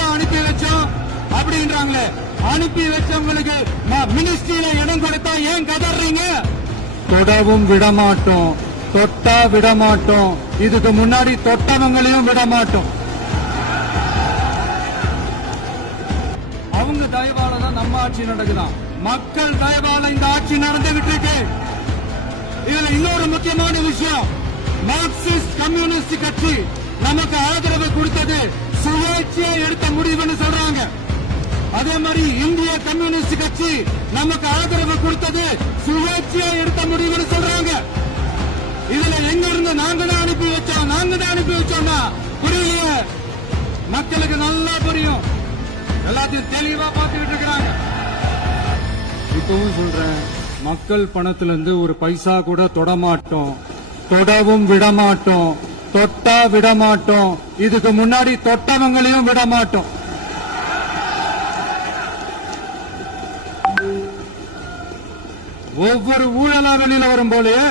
தான் அனுப்பி வச்சோம் அப்படின்றாங்களே. அனுப்பி வச்சவங்களுக்கு மினிஸ்ட்ரியில இடம் கொடுத்தா ஏன் கதறீங்க? தொடவும் விடமாட்டோம், தொட்டா விடமாட்டோம், இதுக்கு முன்னாடி தொட்டவங்களையும் விடமாட்டோம். அவங்க தயவால தான் நம்ம ஆட்சி நடக்குதான். மக்கள் தயவால இந்த ஆட்சி நடந்துகிட்டு இருக்கு. இதுல இன்னொரு முக்கியமான விஷயம், மார்க்சிஸ்ட் கம்யூனிஸ்ட் கட்சி நமக்கு ஆதரவு கொடுத்தது சுயேட்சையா எடுத்த முடிவுன்னு சொல்றாங்க. அதே மாதிரி இந்திய கம்யூனிஸ்ட் கட்சி நமக்கு ஆதரவு கொடுத்தது சுயேட்சையா எடுத்த முடிவுன்னு சொல்றாங்க. இதுல எங்க இருந்து நாங்க தான் அனுப்பி வச்சோம்னா புரியலையே. மக்களுக்கு நல்லா புரியும், எல்லாத்தையும் தெளிவா பார்த்துக்கிட்டு இருக்கிறாங்க. இப்பவும் சொல்றேன், மக்கள் பணத்திலிருந்து ஒரு பைசா கூட தொடமாட்டோம், தொடவும் விடமாட்டோம், தொட்டா விடமாட்டோம், இதுக்கு முன்னாடி தொட்டவங்களையும் விடமாட்டோம். ஒவ்வொரு ஊழலா வெளியில வரும் போலயே